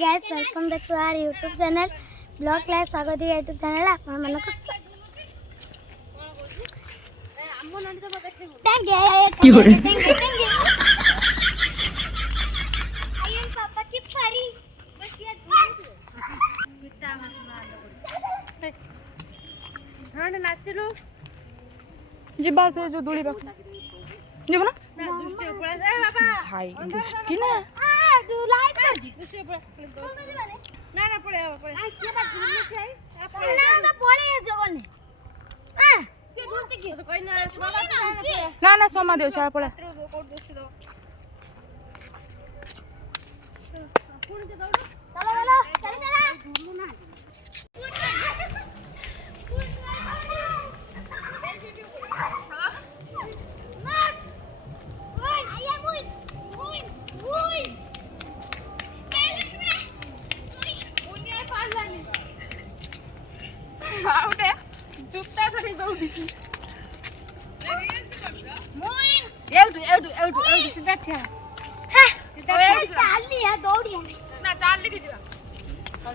Guys welcome back to our YouTube channel blog class स्वागत है YouTube channel आपण मन को पापा की फारी नाचलु जीवा से जो दूली पाख जीव ना भाई दुष्टी ना तू लाइट कर जी ना ना पड़े पड़े के बा झूले छै ना ना पड़े जगने हां के झूलते के तो कोई ना ना सोमा देव छा पड़े चलो चलो चल ना जूता धरी दौड़ी सीधा ठिया चाल लिया दौड़ी ना चाल लेके जीवा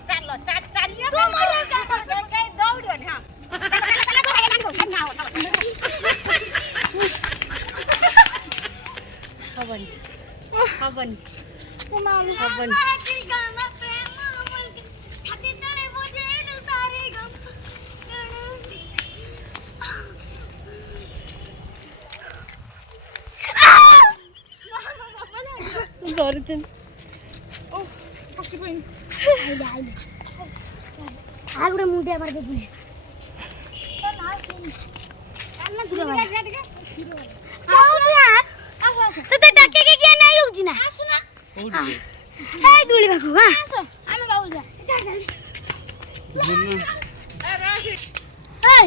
चलो चल लिया तू मोरे दौड़ी हां खबन खबन खबन Garden. Oh, pasti poin. आइले आइले आगुडे मुंडिया मार दे बुले तो ना कान्ना दुला आसु यार आसु तो ते डके के किया नहीं होउची ना आसु ना ए दुली बाकू हां आसु आमे बाबू जा ए राखी ए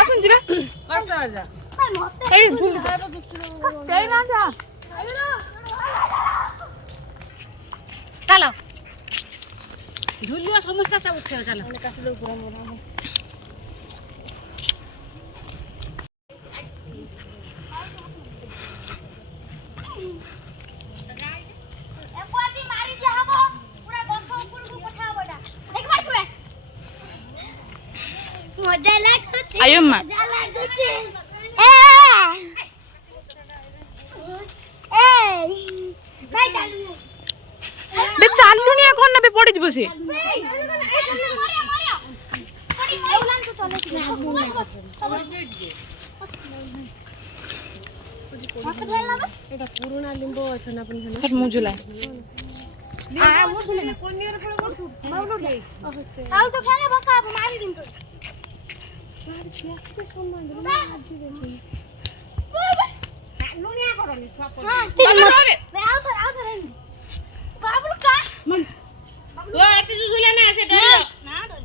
आसुन जीवा करता जा ए भूल कई ना जा चलो झुलिया समस्या सब उठे चलो हमने काट लो पूरा मोरा एकोदी मारी जे हबो पूरा गछ ऊपर को पठाबोडा देख भाई तू मजा लागते आयो मां मजा लागते भाई डालू बे चालू नहीं कोन ना बे पड़ी जबो से पुराना लिंबो छ ना पनि हट मुजुला आ मुजुले ना कोन नियर पड़े बोल बाबू ले आउ तो खेले बका अब मारी दिन तो मार छिया के सम्मान दे मार दे लुनिया करो नि सब हां बे आउ तो बाबू का मन ओ एते जुजुला ना से डर ना डर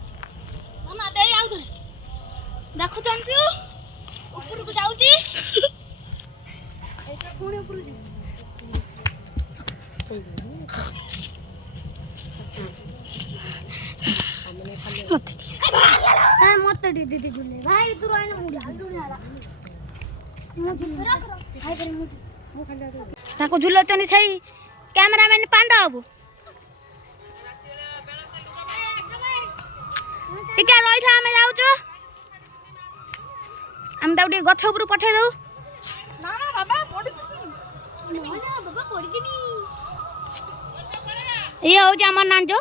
मामा दे आउ तो देखो जानपियो ऊपर को जाउची एटा पुणे ऊपर जी मत दीदी झूले भाई तू रहने मुड़ी हल्दुनी आला ताको झुलचनी छै कैमरामैन पांडा हबु टिका रही था हमें जाऊ छो हम दाउडी गछ ऊपर पठे दऊ ना ना बाबा पड़ी ना बाबा पड़ी दिबी ये हो जे हमर नांजो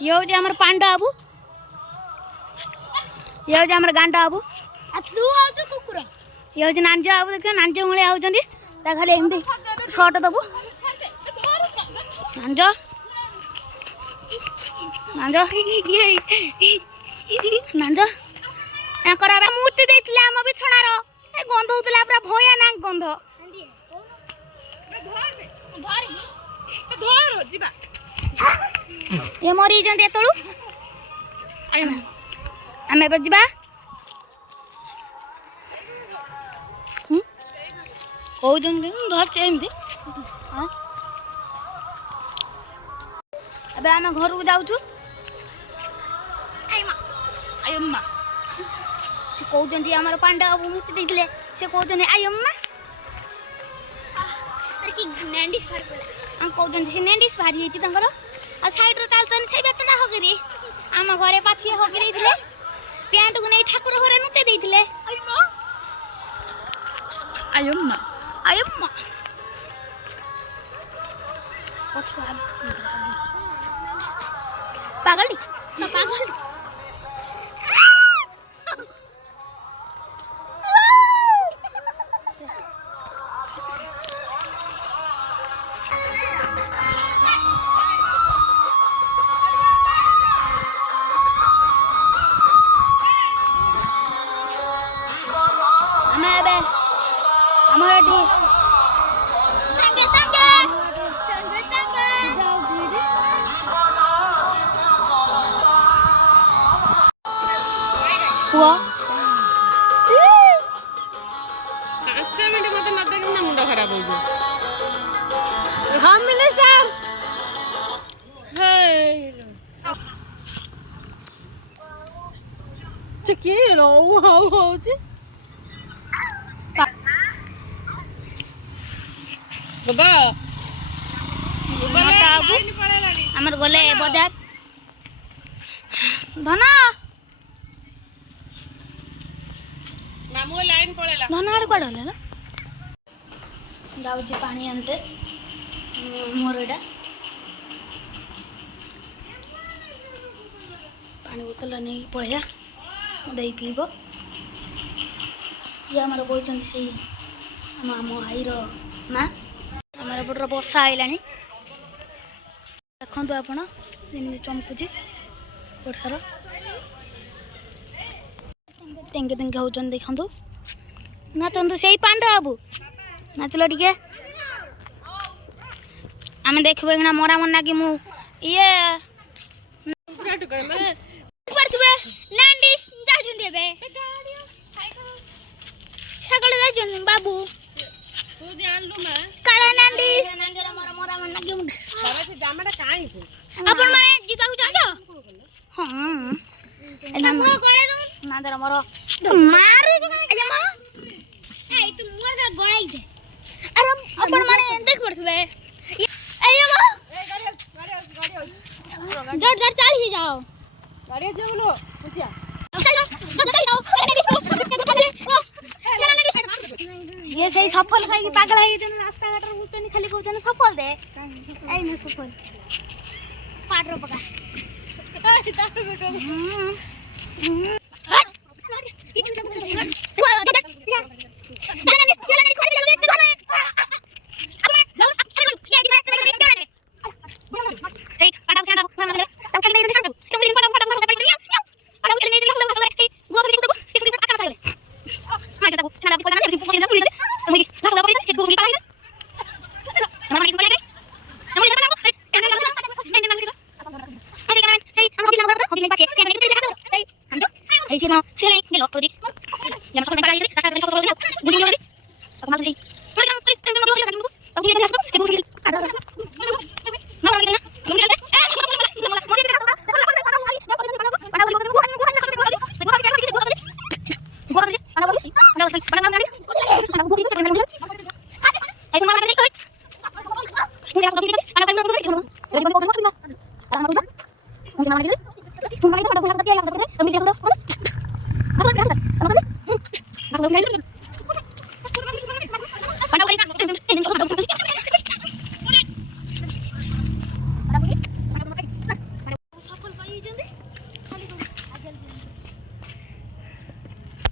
ये हो जे हमर पांडा हबु ये हो जे हमर गांडा हबु आ तू आ छ कुकुरा ये हो जे नांजो हबु देख नांजो मुळे आउ जंदी ता खाली एंदी शॉट दबु नांजो नांजो नांजो एकर बा मूर्ति देथिले हम बिछणार ए गंध होतला पूरा भया ना गंध धर जीवा ये मरी जंदी एतळु आमे बजिबा कौ जन धर चेमदी हां अबे आमे घर को जाऊ छु आई अम्मा से कहते हमर पांडा बाबू मुक्ति देते से कहते आई अम्मा ନେଣ୍ଡିସ୍ ବାହାରି ପଡ଼ିଲା ଆମେ କହୁଛନ୍ତି ସେ ନେଣ୍ଡିସ୍ ବାହାରି ଯାଇଛି ତାଙ୍କର ଆଉ ସାଇଡ଼୍ରେ ଚାଲୁଛନ୍ତି ସେଇ ବେତନା ହଗିରି ଆମ ଘରେ ପାଛିଏ ହଗି ଦେଇଥିଲେ ପ୍ୟାଣ୍ଟକୁ ନେଇ ଠାକୁର ଘରେ ନୁଚେଇ ଦେଇଥିଲେ ଆୟମ୍ମା ପାଗଳ ଆମେ ଏବେ ଆମର ଏଠି ପୁଅ 5 ମିନିଟ୍ ମତେ ନ ଦେଖିଲେ ନା ମୁଣ୍ଡ ଖରାପ ହେଇଯିବ। ହୋମ୍ ମିନିଷ୍ଟର କିଏ ହଉଛି ଆମର ଗଲେ ବଜାର ଧନ ମାମୁ ଲାଇନ୍ ପଳେଇଲା। ଧନ ଆଡ଼େ କୁଆଡ଼େ ଗଲେ ନା ଯାଉଛି ପାଣି ଆଣିତେ ମୋର ଏଇଟା ପାଣି ବୋତଲ ନେଇକି ପଳେଇବା ଦେଇ ପିଇବ ଇଏ ଆମର ବହିଛନ୍ତି ସେଇ ଆମ ଆଈର ମା ଆମର ଏପଟର ବର୍ଷା ଆଇଲାଣି ଦେଖନ୍ତୁ ଆପଣ ଯେମିତି ଚମକୁଛି ବର୍ଷାର ତେଙ୍ଗେ ତେଙ୍ଗେ ହେଉଛନ୍ତି ଦେଖନ୍ତୁ ନାଚନ୍ତୁ ସେଇ ପାଣ୍ଡା ବାବୁ ନାଚିଲ ଟିକେ ଆମେ ଦେଖିବୁ ଏଇନା ମରା ମନା କି ମୁଁ ଇଏ ଯାଉଛନ୍ତି ଏବେ ସକାଳେ ଯାଉଛନ୍ତି ବାବୁ କାଳା ନାଣ୍ଡିସ୍ ଆପଣ ମାନେ ଯିବାକୁ ଚାହୁଁଛ ହଁ ନାଦର ମୋର ଆପଣ ମାନେ ଦେଖିପାରୁଥିବେ ଚାଳିଶ ଯାଅ ये सही सफल खाई पागल है रास्ता घाट बुझुनी खाली कहते सफल दे आई सफल पाटर पका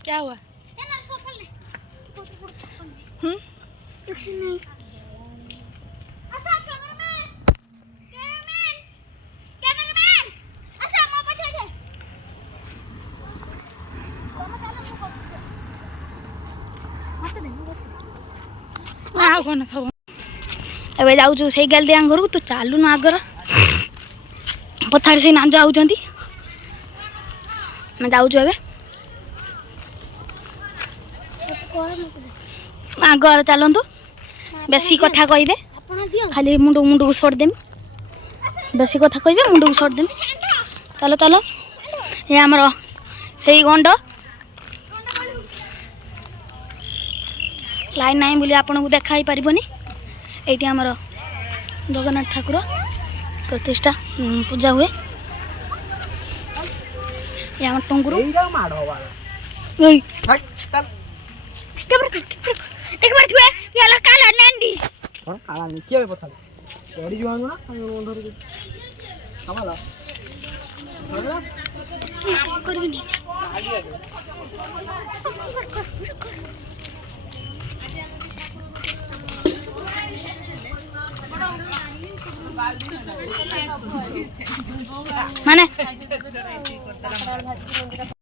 क्या हुआ? कुछ नहीं। ଏବେ ଯାଉଛୁ ସେଇ ଗାଲିଦିଆ ଘରକୁ ତୁ ଚାଲୁନୁ ଆଗର ପଛାରେ ସେଇ ନାଞ୍ଜ ଆଉଛନ୍ତି ଆମେ ଯାଉଛୁ ଏବେ ଆଗର ଚାଲନ୍ତୁ ବେଶୀ କଥା କହିବେ ଖାଲି ମୁଣ୍ଡକୁ ସଟ ଦେମି ବେଶୀ କଥା କହିବେ ମୁଣ୍ଡକୁ ସଟ ଦେମି ଚାଲ ଚାଲ ଏ ଆମର ସେଇ ଗଣ୍ଡ ଲାଇନ୍ ନାହିଁ ବୋଲି ଆପଣଙ୍କୁ ଦେଖା ହେଇପାରିବନି এইটি আমার জগন্নাথ ঠাকুর প্রতিষ্ঠা পূজা হুয়ে এ আমার টঙ্গুরু ওই কেবর দেখবার তুই ইয়ালা কালা নান্ডিস কি হবে কথা পড়ি জোয়ানো না আমি মন ধরে আমালা করবি নি মানে